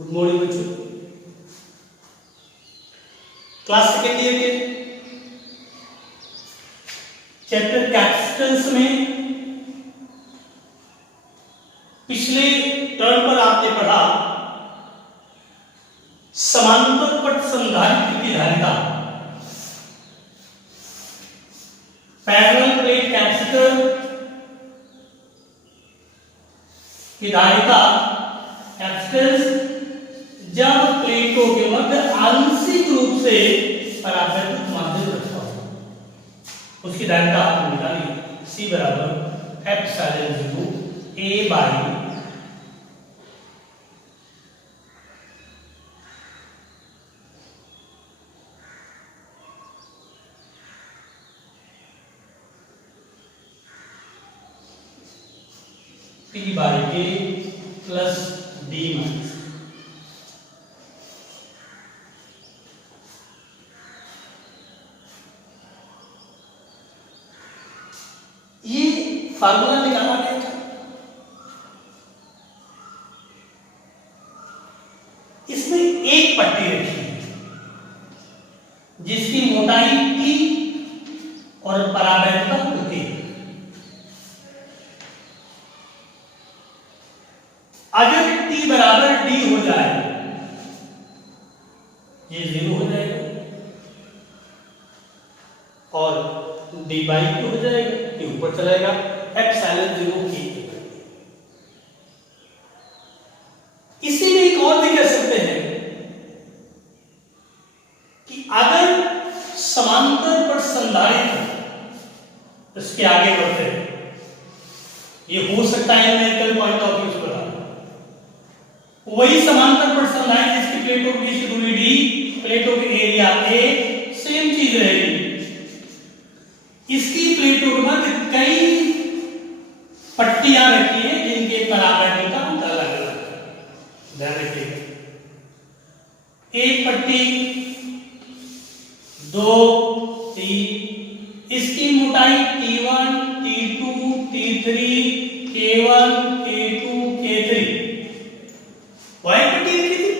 Good morning बच्चों। Class second year के chapter capacitance में पिछले टर्म पर आपने पढ़ा समांतर पट संधारित्र की धारिता, पैरेलल प्लेट कैपेसिटर की धारिता कैपेसिटेंस जब प्लेटों के मध्य आंशिक रूप से परावैद्युत माध्यम रखा हो, उसकी धारिता आपको निकाली C बराबर epsilon 0 A by P by K plus D minus. ये फार्मूला निकाला गया था। इसमें एक पट्टी रखी है जिसकी मोटाई T और परावैद्युता होती है। अगर T बराबर D हो जाए ये 0 हो जाएगा और D बाई Q हो जाएगा, ये ऊपर चलाएगा एप्सिलॉन 0 की। इसी में एक और भी कह सकते हैं कि अगर समांतर पट संधारित्र इसके आगे बढ़ते हैं, ये हो सकता है न्यूमेरिकल पॉइंट ऑफ व्यू से बता, वही समांतर पट संधारित्र जिसकी प्लेटों के बीच की दूरी D, प्लेटों के एरिया A, सेम चीज रहेगी। इसकी प्लेटों के मध्य कई पट्टियां रखी हैं जिनके परावैद्युता अलग अलग है। ध्यान रखिएगा, एक पट्टी, दो, तीन, इसकी मोटाई T1, T2, T3, K1, K2, K3 वही पट्टी रखी थी।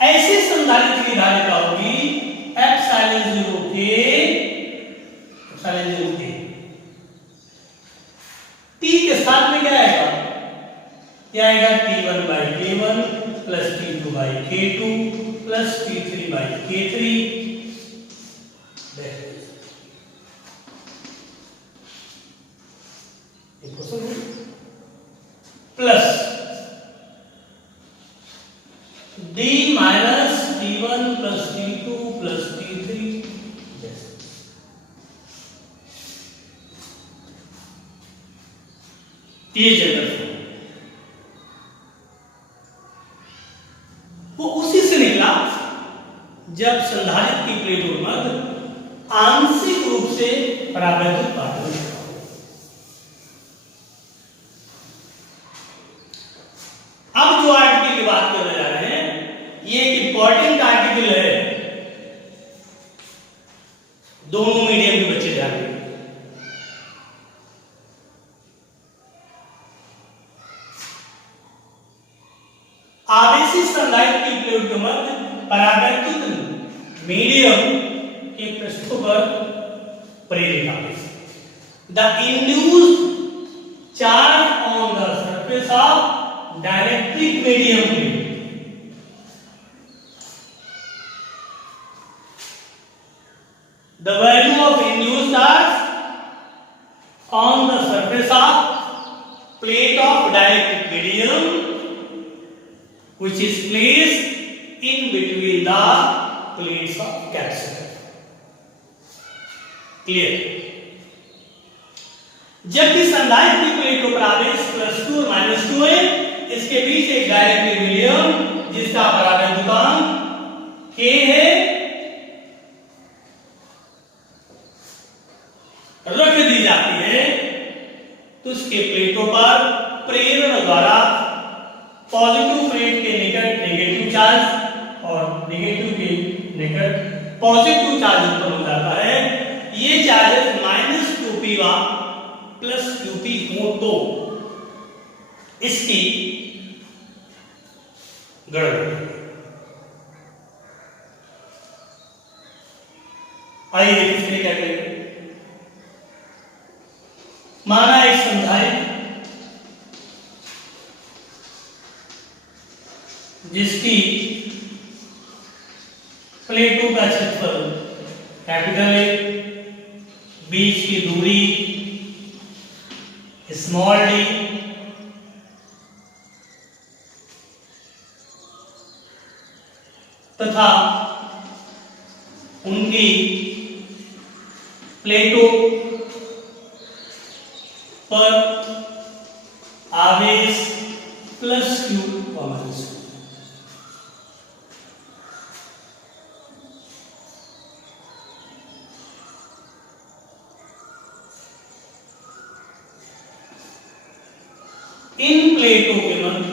ऐसे संधारित्र की धारिता होगी एप्सिलॉन 0 के T के साथ में क्या आएगा? क्या आएगा? T1 by K1 plus T2 by K2 plus T3 by K3 plus D minus T1 plus T2 plus T3। ये जनरल वो उसी से निकला जब संधारित्र की प्लेटों के मध्य आंशिक रूप से परावैद्युत माध्यम था। अब जो आर्टिकल की बात करने जा रहे हैं ये एक इंपॉर्टेंट आर्टिकल है, दोनों मीडियम के बच्चे ध्यान रखें। आवेशित संधारित्र की प्लेट के मध्य परावैद्युत मीडियम के पृष्ठों पर प्रेरित आवेश, the induced charge on the surface of dielectric medium plate. The value of induced charge on the surface of plate of dielectric medium which is placed in between the plates of capacitor. Clear? जब भी संधारित्र की प्लेटों पर आवेश +2 और -2 है, इसके बीच एक डाइलेक्ट्रिक मीडियम जिसका परावैद्युतांक K है रख दी जाती है, तो उसके प्लेटों पर प्रेरण द्वारा पॉजिटिव प्लेट के निकट नेगेटिव चार्ज और नेगेटिव के निकट पॉजिटिव चार्ज उत्पन्न हो जाता है। ये चार्जेस -2p व +2p हो तो इसकी गड़बड़। आइए देखिए क्या करेंगे। माना एक संधारित्र जिसकी प्लेटों का क्षेत्रफल कैपिटल ए, बीच की दूरी स्मॉल डी, तथा उनकी प्लेटों पर आवेश प्लस क्यू और माइनस क्यू। इन प्लेटों के मध्य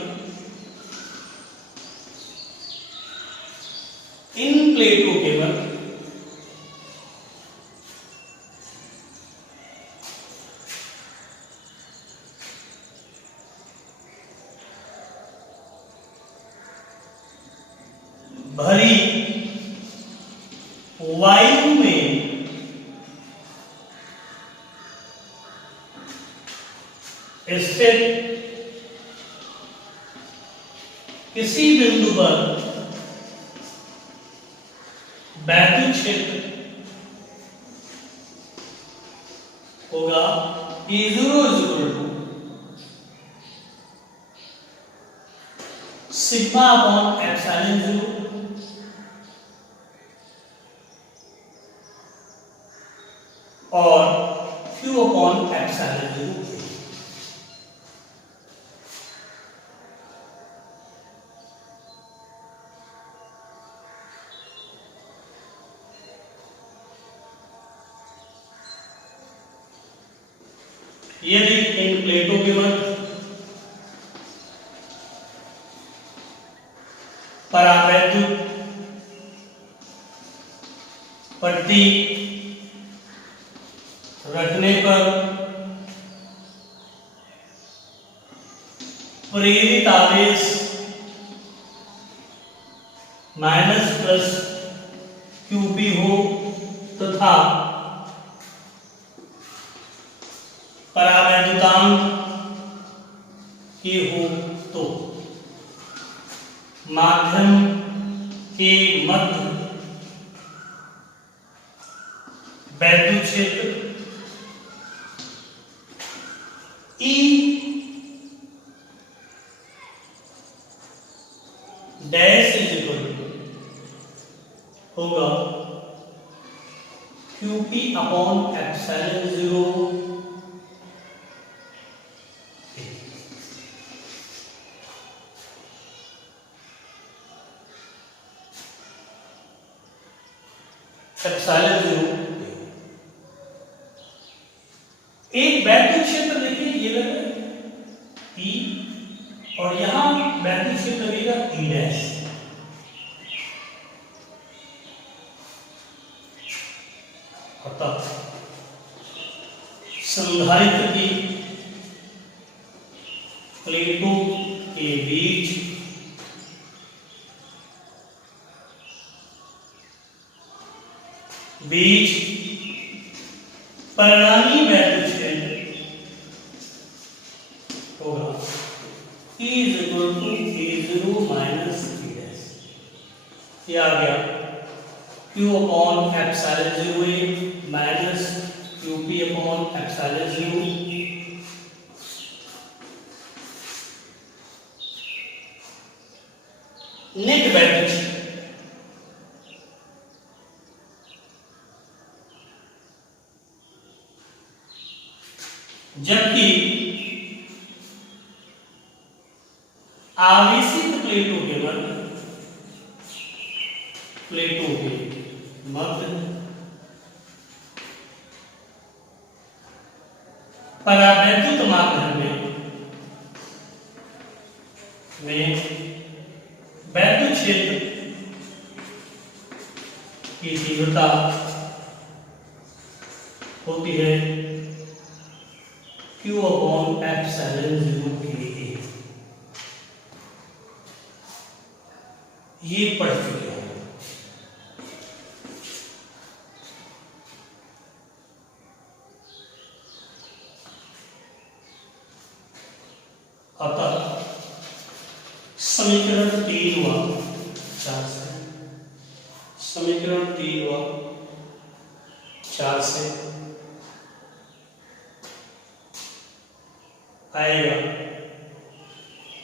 भरी वायु में स्थित किसी बिंदु पर वैद्युत क्षेत्र होगा E0 सिग्मा अपॉन एप्सिलॉन 0 और Q अपॉन एप्सिलॉन 0। यदि इन प्लेटों के मध्य परावैद्युत पट्टी रखने पर प्रेरित आवेश माइनस प्लस क्यूबी हो तथा परावैद्युतांक के हो तो माध्यम के मध्य वैद्युत क्षेत्र E डैश होगा QP अपॉन एप्सिलॉन 0 एप्सिलॉन 0। एक वैद्युत क्षेत्र देखिए ये लगा E और यहां वैद्युत क्षेत्र लगेगा E डैश। अतः संधारित्र की प्लेटों के बीच परिणामी वैद्युत क्षेत्र होगा E A0 minus E dash. ये आ गया Q upon epsilon 0 minus QP upon epsilon 0। Net वैद्युत क्षेत्र जबकि आवेशित प्लेटों के मध्य परावैद्युत माध्यम में वैद्युत क्षेत्र की तीव्रता होती है Q अपॉन एप्सिलॉन 0 के। ये पढ़ चुके हो। अतः समीकरण 3 व 4 से, समीकरण 3 व 4 से आएगा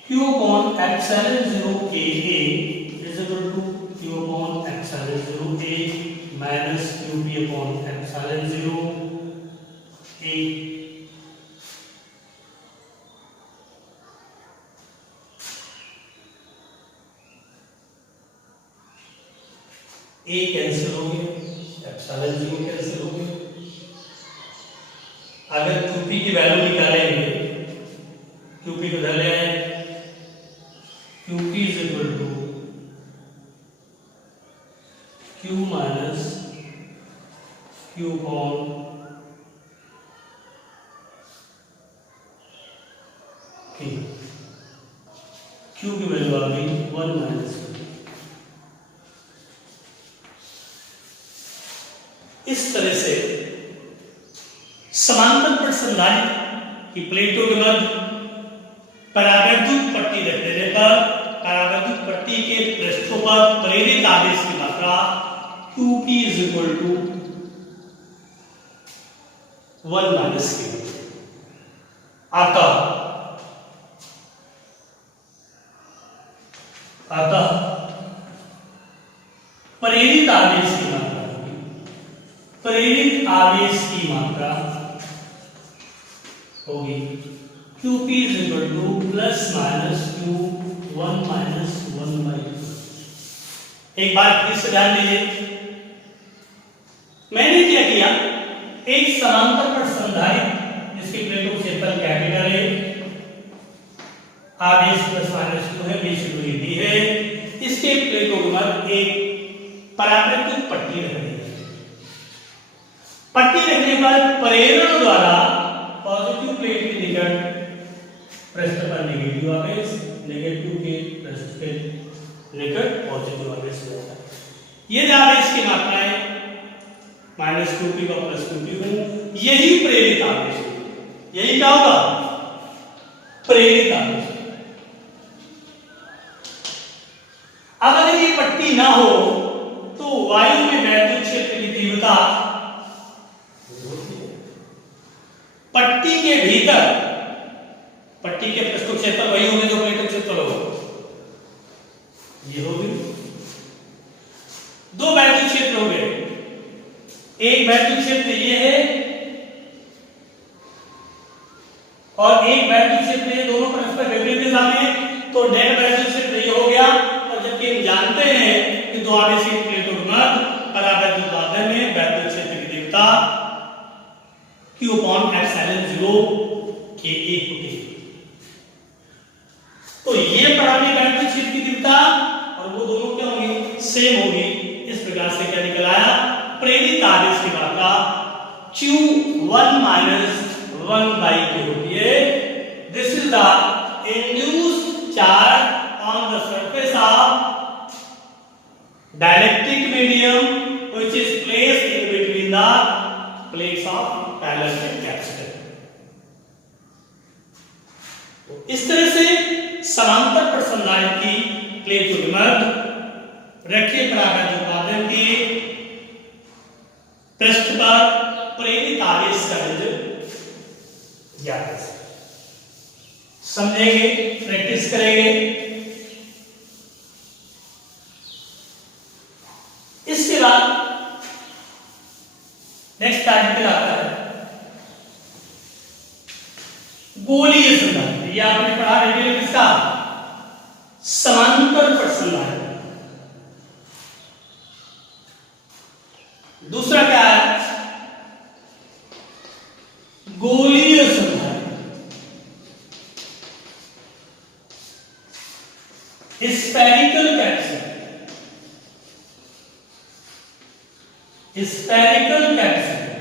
Q upon epsilon 0 K A is equal to Q upon epsilon 0 A minus QP upon epsilon 0 A। A cancel हो गया, एप्सिलॉन 0 कैंसिल हो गया। अगर QP की वैल्यू निकालेंगे, QP को धर ले आए, QP is equal to Q minus Q upon K। Q की वैल्यू आ गई 1 माइनस। इस तरह से समांतर पर संधारित्र की प्लेटों के मध्य परावैद्युत पट्टी रख देने पर परावैद्युत पट्टी के पृष्ठों पर प्रेरित आवेश की मात्रा QP is equal to 1 minus Q। अतः प्रेरित आवेश की मात्रा, प्रेरित आवेश की मात्रा होगी QP is equal to plus minus Q 1 minus 1/2। एक बार फिर से ध्यान दीजिए, मैंने क्या किया, एक समांतर पर संधारित्र जिसकी प्लेटों क्षेत्रफल कैपिटल है, आवेश प्लस माइनस Q है, बीच दूरी दी है, इसके प्लेटों के मध्य एक परावैद्युत पट्टी रख दी है। पट्टी रखने पर प्रेरण द्वारा पॉजिटिव प्लेट के निकट पृष्ठ पर नेगेटिव आवेश, नेगेटिव के पृष्ठ के निकट पॉजिटिव आवेश होता है। ये आवेश की मात्राएं माइनस QP का प्लस QP हो, यही प्रेरित आवेश है। यही क्या होगा, प्रेरित आवेश। अगर ये पट्टी ना हो तो वायु में वैद्युत क्षेत्र की तीव्रता पट्टी के भीतर, पट्टी के पृष्ठ क्षेत्र वही होंगे जो प्लेटों क्षेत्र होगा, ये होगी। दो वैद्युत क्षेत्र हो गए, एक वैद्युत क्षेत्र ये है और एक वैद्युत क्षेत्र ये, दोनों परस्पर विपरीत दिशा में, तो नेट वैद्युत क्षेत्र ये हो गया। और जबकि हम जानते हैं कि दो आवेशी प्लेटों के मध्य परावैद्युत माध्यम में वैद्युत क्षेत्र की तीव्रता Q upon epsilon 0 K A होती है। तो ये परावैद्युत वैद्युत क्षेत्र की तीव्रता और वो दोनों क्या होंगी, सेम होगी। इस प्रकार से क्या निकल आया, प्रेरित आवेश की मात्रा Q 1 minus 1/2 होती है। This is the induced charge on the surface of dielectric medium which is placed in between the plates of parallel plate capacitor। तो इस तरह से समांतर पर संधारित्र की प्लेटों के मध्य रखे परावैद्युत माध्यम के पृष्ठ पर प्रेरित आवेश का ज्ञात है। समझेंगे, प्रैक्टिस करेंगे। इसके बाद नेक्स्ट आर्टिकल आता है गोलीय संधारित्र। ये आपने पढ़ा है किसका, समांतर पर संधारित्र। दूसरा क्या है, गोलीय संधारित्र, स्फेरिकल कैपेसिटर, स्फेरिकल कैपेसिटर।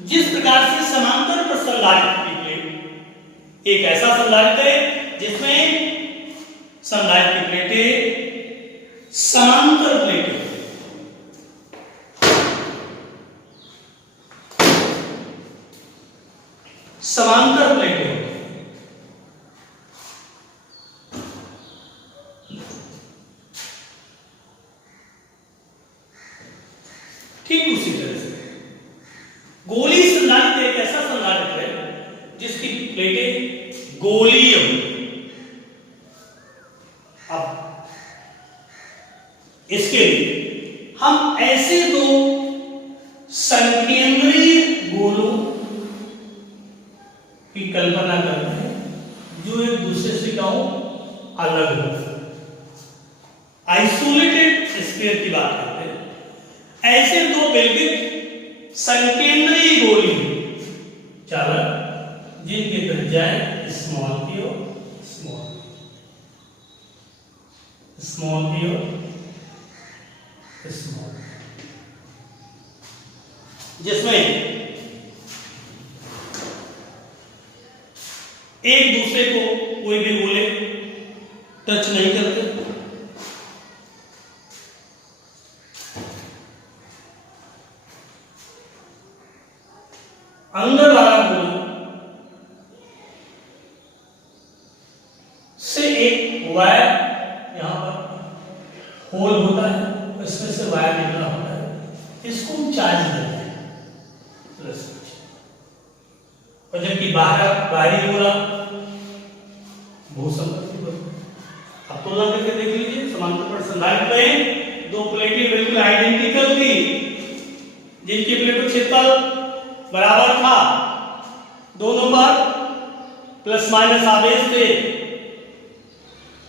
जिस प्रकार से समांतर पर संधारित्र की प्लेट एक ऐसा संधारित्र है जिसमें संधारित्र की प्लेटें समांतर प्लेटें, समांतर प्लेटें ठीक उसी तरह से गोली संधारित्र एक ऐसा संधारित्र है जिसकी प्लेटें गोलीय हो। अब इसके लिए हम ऐसे दो संकेंद्रीय गोलों की कल्पना करते हैं जो एक दूसरे से क्या हो, अलग हो। आइसोलेटेड स्फीयर की बात करते हैं। ऐसे दो बिल्कुल संकेंद्रीय गोली चालक जिनकी त्रिज्याएं स्मॉल पी और स्मॉल पी और स्मॉल, जिसमें एक दूसरे को कोई भी गोले टच नहीं करते। अंदर वाला गोला से एक वायर यहां पर होल होता है, इसमें से वायर निकला होता है, इसको हम चार्ज देते हैं प्लस, और जबकि बाहरी गोला भूसंपर्क होता है। अब तुलना करके देख लीजिए, समांतर पर संधारित्र में दो प्लेटें बिल्कुल आइडेंटिकल थी, जिनकी प्लेटों क्षेत्रफल बराबर था, दोनों पर प्लस माइनस आवेश थे,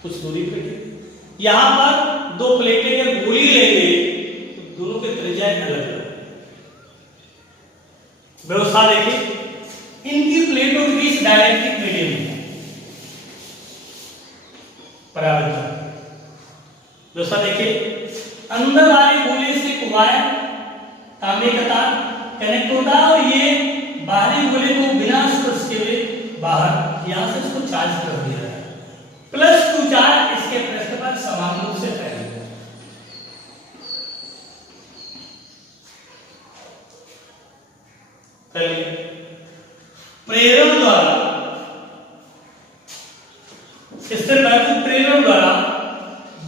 कुछ दूरी पे थे। यहां पर दो प्लेटें अगर गोली लेंगे तो दोनों के त्रिज्याएं अलग अलग। व्यवस्था देखिए, इनकी प्लेटों के बीच डायरेक्ट्रिक मीडियम है, परावर्तन। व्यवस्था देखिए, अंदर वाले गोले से वायर तांबे का तार कनेक्ट होता है और ये बाहरी गोले को बिना स्पर्श के हुए बाहर यहां से इसको चार्ज कर दिया है। प्लस टू चार्ज इसके पृष्ठ पर समान रूप से फैलेगा। प्रेरण द्वारा स्थिर वैद्युत प्रेरण द्वारा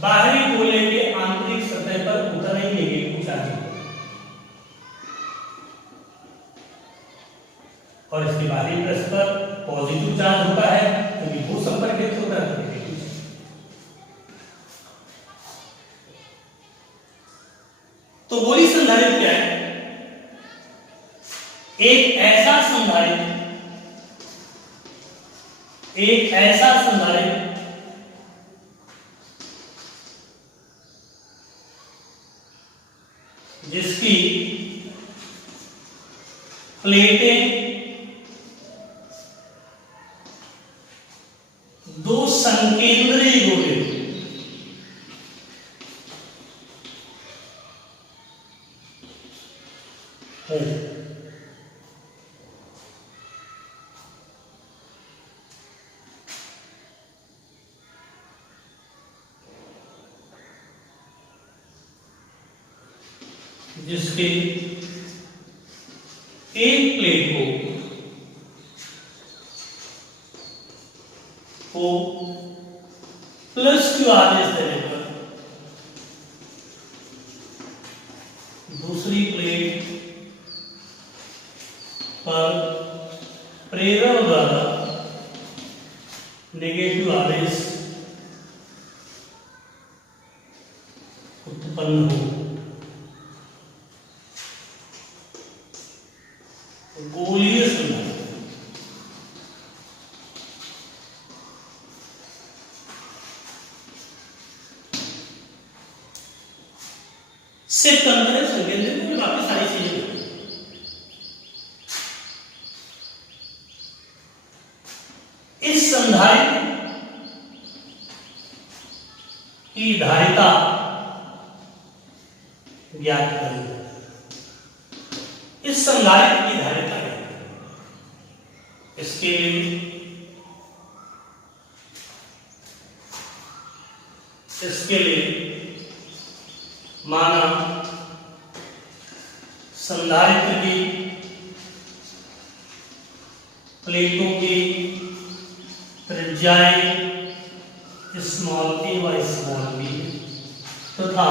बाहरी गोले के आंतरिक सतह पर उतर ही नेगेटिव चार्ज और इसके बाहरी पृष्ठ पर पॉजिटिव चार्ज होता है, क्योंकि वो संपर्कित होता है। तो गोली संधारित्र क्या है? एक ऐसा संधारित्र जिसकी प्लेटें दो संकेंद्रीय गोले हो, जिसके एक प्लेट को प्लस क्यू आदेश देने पर दूसरी प्लेट पर प्रेरण द्वारा नेगेटिव आवेश उत्पन्न हो, गोलीय संधारित्र सिर्फ अंतर संकेंद्रित में बाकी सारी चीजें। इस संधारित्र की धारिता ज्ञात करें। इस संधारित्र की धारिता ज्ञात करें। इसके लिए इसके लिए माना संधारित्र की प्लेटों की त्रिज्याएं स्मॉल ए व स्मॉल बी तथा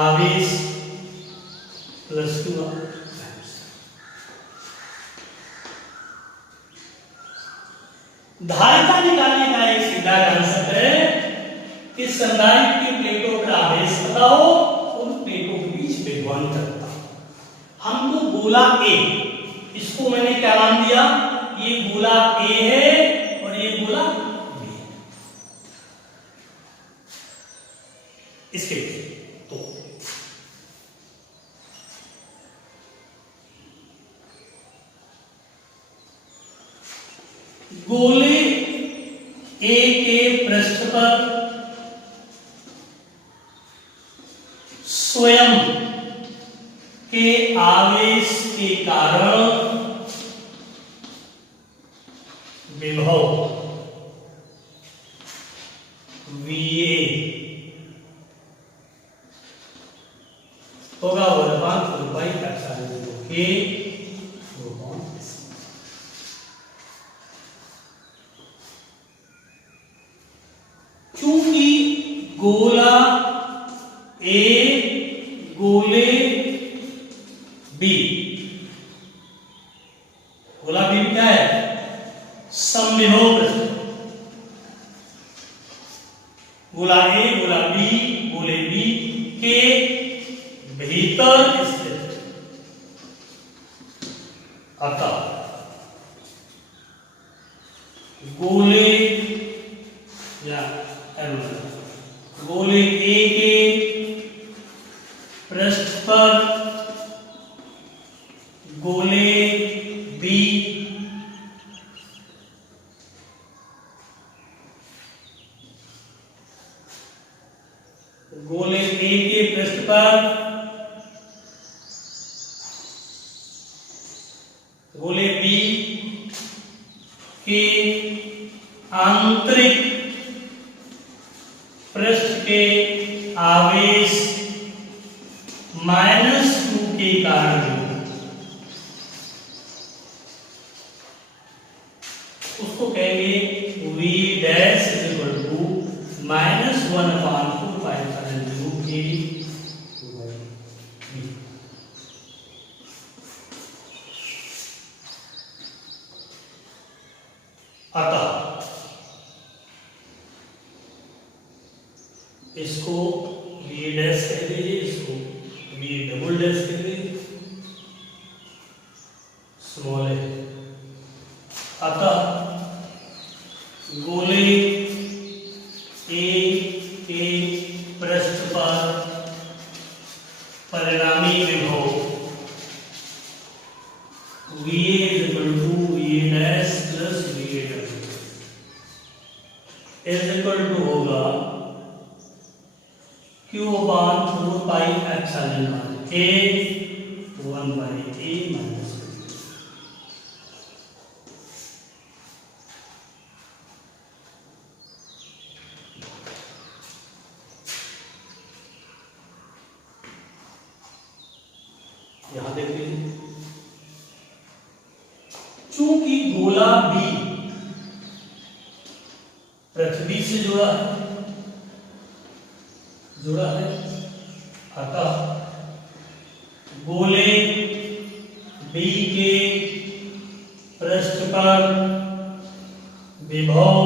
आवेश +2 धारिता निकालने का एक सीधा कांसेप्ट है कि संधारित्र की प्लेटों का आवेश पता हो, उन प्लेटों के बीच विभवांतरता। हमको गोला ए, इसको मैंने क्या नाम दिया, ये गोला ए है और ये गोला बी है। इसके तो गोले ए के पृष्ठ पर स्वयं के आवेश के कारण विभव VA होगा 1/4 के चूंकि गोला ए गोले बी, गोला बी क्या है, समविभव पृष्ठ। गोला ए गोला बी गोले बी के भीतर स्थित, अतः गोले या गोले ए के पृष्ठ पर गोले बी गोले ए के पृष्ठ पर गोले बी के आंतरिक पृष्ठ के आवेश -2 के कारण उसको कहेंगे V डैश -1/4 के। अतः इसको V डैश कह दीजिए, इसको V डबल डैश कह दीजिए, स्मॉल है। अतः गोले ए के पृष्ठ पर परिणामी विभव VA VA dash plus VA double is equal to होगा Q/4πε A 1/A माइनस। यहां देख लीजिए, चूंकि गोला बी पृथ्वी से जुड़ा है, अतः गोले बी के पृष्ठ पर विभव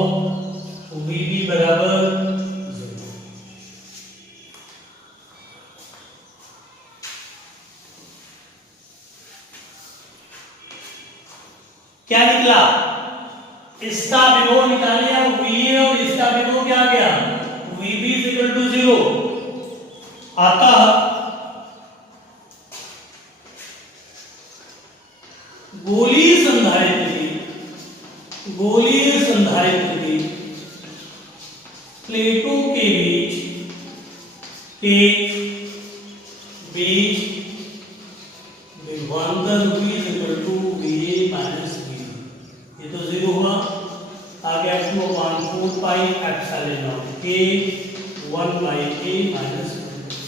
VB बराबर 0। क्या निकला, इसका विभव निकाल लिया VA और इसका विभव क्या आ गया VB = 0। अतः गोलीय संधारित्र की प्लेटों के बीच विभवांतर VA माइनस B, ये तो 0 हुआ, आ गया 2/4πε के 1/a माइनस 1।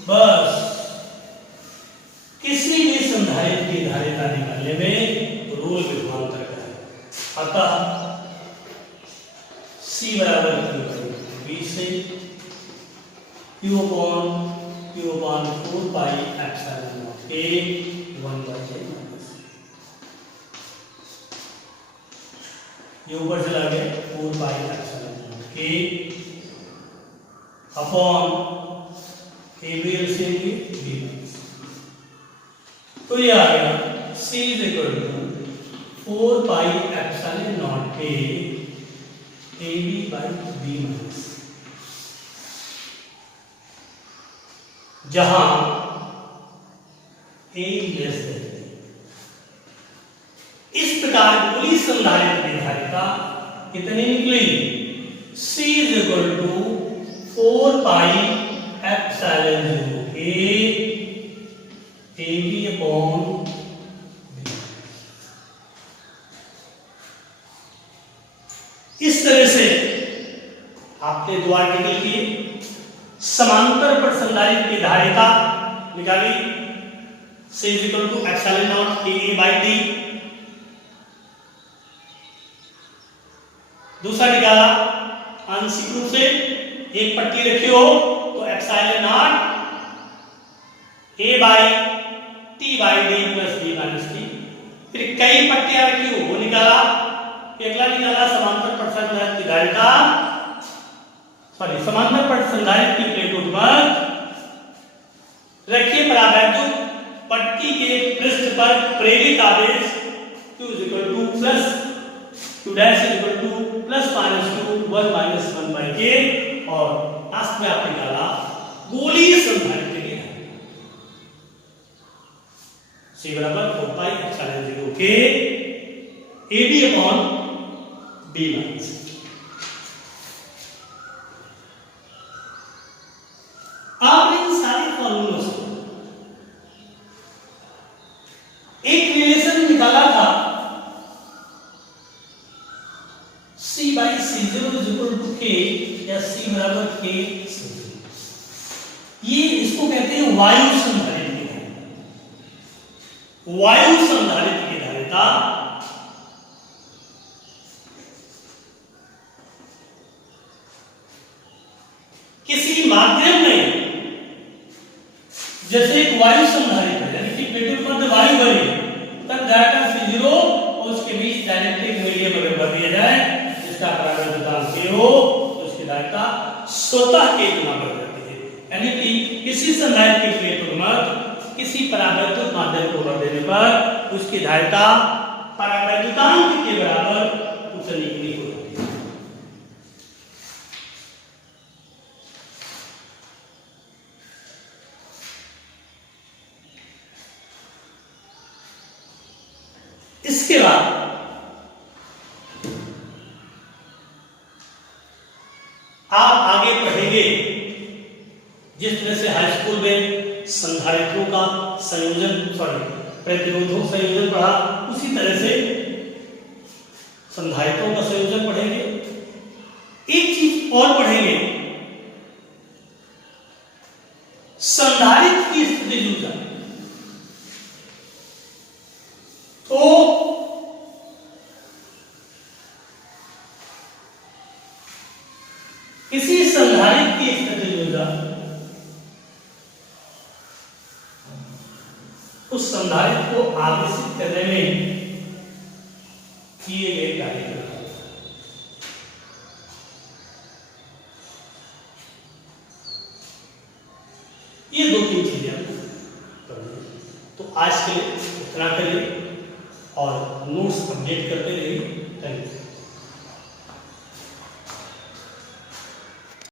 बस किसी भी संधारित्र की धारिता निकालने में रूल विद्वांतर का है। अतः C बराबर Q/B से Q upon 4 pi epsilon naught A 1/a minus ये ऊपर चला गया 4 pi epsilon naught A upon A भी एलसीएम की B। तो ये आ गया C is equal to 4 pi epsilon naught A AB by B minus, जहां A लेस देन। इस प्रकार गोली संधारित्र की धारिता कितनी निकली? C is equal to 4 pi epsilon 0 A AB upon B। इस तरह से आपने दो आर्टिकल किए, समांतर पर संधारित्र की धारिता निकाली C is equal to epsilon naught A by D। दूसरा निकाला आंशिक रूप से एक पट्टी रखी हो तो epsilon naught A by T by D plus B minus T। फिर कई पट्टियां रखी हो वो निकाला, अगला निकाला समांतर पर संधारित्र की धारिता, समांतर पर संधारित्र की प्लेटों पर रखिए परावैद्युत पट्टी के पृष्ठ पर प्रेरित आवेश Q is equal two plus Q dash is equal two plus minus Q 1 minus 1 by K। और लास्ट में आपने निकाला गोलीय संधारित्र की धारिता C बराबर 4 pi epsilon 0 K AB upon B minus. आपने इन सारे फॉर्मूलों से एक रिलेशन निकाला था C by C0 is equal to K या C बराबर K C0। ये इसको कहते हैं वायु संधारित्र की धारिता। वायु संधारित्र की धारिता किसी माध्यम में, जैसे एक वायु संधारित्र यानी कि प्लेटों के मध्य वायु भरी तब धारिता C0 और उसके बीच डाइलेक्ट्रिक मीडियम अगर भर दिया जाए जिसका परावर्तन K हो तो उसकी धारिता स्वतः K गुना बढ़ जाती है। यानी कि किसी संधारित्र की प्लेटों के मध्य किसी परावर्तक माध्यम को भर देने पर उसकी धारिता परावर्तकांक के बराबर उतनी ही हो जाती है। इसके बाद आप आगे पढ़ेंगे जिस तरह से हाई स्कूल में संधारित्रों का संयोजन प्रतिरोधों संयोजन पढ़ा, उसी तरह से संधारित्रों का संयोजन पढ़ेंगे। एक चीज और पढ़ेंगे, संधारित्र की स्थिति ऊर्जा। तो किसी संधारित्र की स्थिति ऊर्जा उस संधारित्र को आवेशित करने में किए गए कार्य का ये दो तीन चीजें तो आज के लिए इतना करिए और नोट्स अपडेट करते रहिए। Thank you.